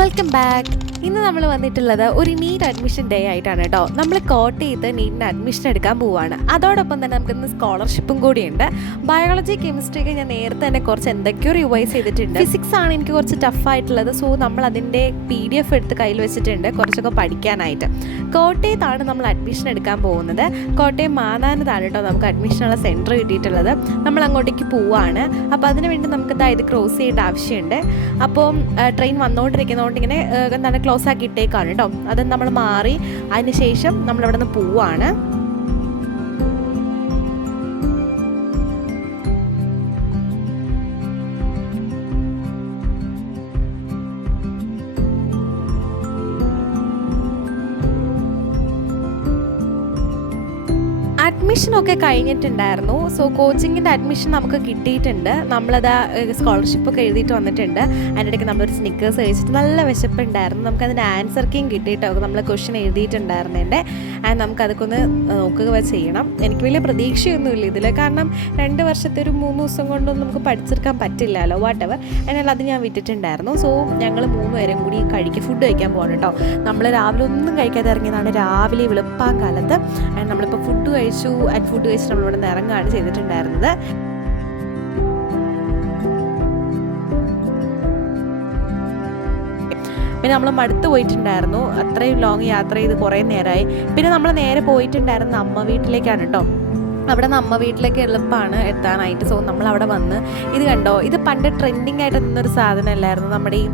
Welcome back. ഇന്ന് നമ്മൾ വന്നിട്ടുള്ളത് ഒരു നീറ്റ് അഡ്മിഷൻ ഡേ ആയിട്ടാണ് കേട്ടോ. നമ്മൾ കോട്ടയത്ത് നീറ്റിന് അഡ്മിഷൻ എടുക്കാൻ പോവുകയാണ്. അതോടൊപ്പം തന്നെ നമുക്കിന്ന് സ്കോളർഷിപ്പും കൂടിയുണ്ട്. ബയോളജി കെമിസ്ട്രിക്ക് ഞാൻ നേരത്തെ തന്നെ കുറച്ച് എന്തൊക്കെയോ റിവൈസ് ചെയ്തിട്ടുണ്ട്. ഫിസിക്സ് ആണ് എനിക്ക് കുറച്ച് ടഫായിട്ടുള്ളത്. സോ നമ്മൾ അതിൻ്റെ PDF എടുത്ത് കയ്യിൽ വെച്ചിട്ടുണ്ട് കുറച്ചൊക്കെ പഠിക്കാനായിട്ട്. കോട്ടയത്താണ് നമ്മൾ അഡ്മിഷൻ എടുക്കാൻ പോകുന്നത്. കോട്ടയം മാതാനത്താണ് കേട്ടോ നമുക്ക് അഡ്മിഷനുള്ള സെൻറ്റർ കിട്ടിയിട്ടുള്ളത്. നമ്മൾ അങ്ങോട്ടേക്ക് പോവുകയാണ്. അപ്പോൾ അതിന് വേണ്ടി നമുക്ക് ഇത് ക്രോസ് ചെയ്യേണ്ട ആവശ്യമുണ്ട്. അപ്പോൾ ട്രെയിൻ വന്നുകൊണ്ടിരിക്കുന്നതുകൊണ്ട് ഇങ്ങനെ എന്താണ് ക്ലോസ് ആക്കി ഇട്ടേക്കാണ് കേട്ടോ. അത് നമ്മൾ മാറി അതിന് ശേഷം നമ്മളവിടെ നിന്ന് പോവാണ്. അഡ്മിഷനൊക്കെ കഴിഞ്ഞിട്ടുണ്ടായിരുന്നു. സോ കോച്ചിങ്ങിൻ്റെ അഡ്മിഷൻ നമുക്ക് കിട്ടിയിട്ടുണ്ട്. നമ്മളത് സ്കോളർഷിപ്പൊക്കെ എഴുതിയിട്ട് വന്നിട്ടുണ്ട്. അതിൻ്റെ ഇടയ്ക്ക് നമ്മളൊരു സ്നിക്കേഴ്സ് കഴിച്ചിട്ട് നല്ല വിശപ്പുണ്ടായിരുന്നു. നമുക്കതിൻ്റെ ആൻസർ കീം കിട്ടിയിട്ടോ. നമ്മൾ ക്വസ്റ്റ്യൻ എഴുതിയിട്ടുണ്ടായിരുന്നതിൻ്റെ ആൻഡ് നമുക്കതൊക്കെ ഒന്ന് നോക്കുക ചെയ്യണം. എനിക്ക് വലിയ പ്രതീക്ഷയൊന്നുമില്ല ഇതിൽ. കാരണം 2 വർഷത്തെ ഒരു 3 ദിവസം കൊണ്ടൊന്നും നമുക്ക് പഠിച്ചെടുക്കാൻ പറ്റില്ലല്ലോ. What ever. അതിനാൽ അത് ഞാൻ വിട്ടിട്ടുണ്ടായിരുന്നു. സോ ഞങ്ങൾ 3 പേരും കൂടി ഫുഡ് കഴിക്കാൻ പോകണം കേട്ടോ. നമ്മൾ രാവിലെ ഒന്നും കഴിക്കാതെ ഇറങ്ങിയതാണ്. രാവിലെ വെളുപ്പാൻ കാലത്ത് നമ്മളിപ്പോൾ ഫുഡ് കഴിച്ചിട്ട് നമ്മളിവിടെ നിന്ന് ഇറങ്ങുകയാണ് ചെയ്തിട്ടുണ്ടായിരുന്നത്. പിന്നെ നമ്മൾ മടുത്ത് പോയിട്ടുണ്ടായിരുന്നു. അത്രയും ലോങ് യാത്ര ചെയ്ത് കുറേ നേരമായി. പിന്നെ നമ്മൾ നേരെ പോയിട്ടുണ്ടായിരുന്ന അമ്മ വീട്ടിലേക്കാണ് കേട്ടോ. അവിടെ നിന്ന് അമ്മ വീട്ടിലേക്ക് എളുപ്പമാണ് എത്താനായിട്ട്. സോ നമ്മളവിടെ വന്ന് ഇത് കണ്ടോ, ഇത് പണ്ട് ട്രെൻഡിങ് ആയിട്ട് നിന്നൊരു സാധനമല്ലായിരുന്നു നമ്മുടെ ഈ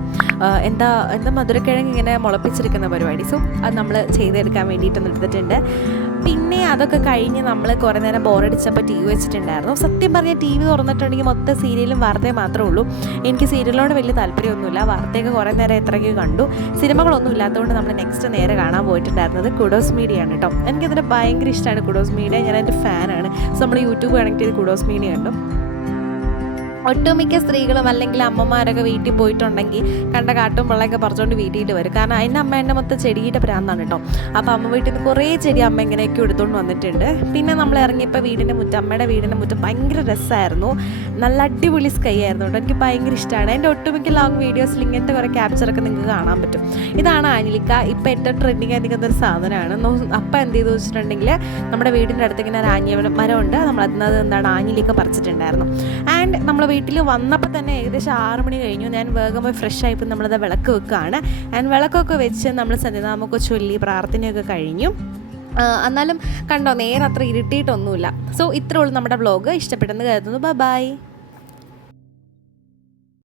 എന്താ മധുരക്കിഴങ്ങ് ഇങ്ങനെ മുളപ്പിച്ചെടുക്കുന്ന പരിപാടി. സോ അത് നമ്മൾ ചെയ്തെടുക്കാൻ വേണ്ടിയിട്ടൊന്ന് എടുത്തിട്ടുണ്ട്. പിന്നെ അതൊക്കെ കഴിഞ്ഞ് നമ്മൾ കുറേ നേരം ബോറടിച്ചപ്പോൾ TV വെച്ചിട്ടുണ്ടായിരുന്നു. സത്യം പറഞ്ഞാൽ TV തുറന്നിട്ടുണ്ടെങ്കിൽ മൊത്തം സീരിയലും വാർത്തയും മാത്രമേ ഉള്ളൂ. എനിക്ക് സീരിയലിനോട് വലിയ താല്പര്യമൊന്നുമില്ല. വാർത്തയൊക്കെ കുറേ നേരം എത്രയൊക്കെ കണ്ടു. സിനിമകളൊന്നും ഇല്ലാത്തതുകൊണ്ട് നമ്മൾ നെക്സ്റ്റ് നേരെ കാണാൻ പോയിട്ടുണ്ടായിരുന്നത് കുഡോസ് മീഡിയ ആണ് കേട്ടോ. എനിക്കതിന് ഭയങ്കര ഇഷ്ടമാണ് കുഡോസ് മീഡിയ. ഞാൻ എൻ്റെ ഫാനാണ്. സോ നമ്മൾ യൂട്യൂബ് കണക്ട് ചെയ്ത് കുഡോസ് മീഡിയ കണ്ടു. ഒട്ടുമിക്ക സ്ത്രീകളും അല്ലെങ്കിൽ അമ്മമാരൊക്കെ വീട്ടിൽ പോയിട്ടുണ്ടെങ്കിൽ കണ്ട കാട്ടും വെള്ളമൊക്കെ പറിച്ചുകൊണ്ട് വീട്ടിൽ വരും. കാരണം അതിൻ്റെ അമ്മ എൻ്റെ മൊത്തം ചെടിയുടെ പ്രാന്താണ് കേട്ടോ. അപ്പോൾ അമ്മ വീട്ടിൽ നിന്ന് കുറേ ചെടി അമ്മ ഇങ്ങനെയൊക്കെ എടുത്തുകൊണ്ട് വന്നിട്ടുണ്ട്. പിന്നെ നമ്മൾ ഇറങ്ങിയപ്പോൾ അമ്മയുടെ വീടിൻ്റെ മുറ്റം ഭയങ്കര രസമായിരുന്നു. നല്ല അടിപൊളി സ്കൈ ആയിരുന്നു കേട്ടോ. എനിക്ക് ഭയങ്കര ഇഷ്ടമാണ്. എൻ്റെ ഒട്ടുമിക്ക ലോങ് വീഡിയോസിൽ ഇങ്ങനത്തെ കുറേ ക്യാപ്ചറൊക്കെ നിങ്ങൾക്ക് കാണാൻ പറ്റും. ഇതാണ് ആഞ്ഞിലിക്ക. ഇപ്പോൾ ഏറ്റവും ട്രെൻഡിങ് ആയി നിൽക്കുന്നൊരു സാധനമാണ്. അപ്പം എന്ത് ചെയ്തു വെച്ചിട്ടുണ്ടെങ്കിൽ നമ്മുടെ വീടിൻ്റെ അടുത്ത് ഇങ്ങനെ ഒരു മരമുണ്ട്. നമ്മൾ എന്താണ് ആഞ്ഞിലിക്ക പറിച്ചിട്ടുണ്ടായിരുന്നു. ആൻഡ് നമ്മൾ വീട്ടിൽ വന്നപ്പോൾ തന്നെ ഏകദേശം 6 മണി കഴിഞ്ഞു. ഞാൻ വേഗം പോയി ഫ്രഷ് ആയിപ്പോൾ നമ്മളത് വിളക്ക് വെക്കുകയാണ്. ആൻഡ് വിളക്കൊക്കെ വെച്ച് നമ്മൾ സന്ധ്യാനാമമൊക്കെ ചൊല്ലി പ്രാർത്ഥനയൊക്കെ കഴിഞ്ഞു. എന്നാലും കണ്ടോ നേരെ അത്ര ഇരുട്ടിയിട്ടൊന്നുമില്ല. സോ ഇത്രേ ഉള്ളൂ നമ്മുടെ വ്ളോഗ്. ഇഷ്ടപ്പെട്ടെന്ന് കരുതുന്നു. ബൈ.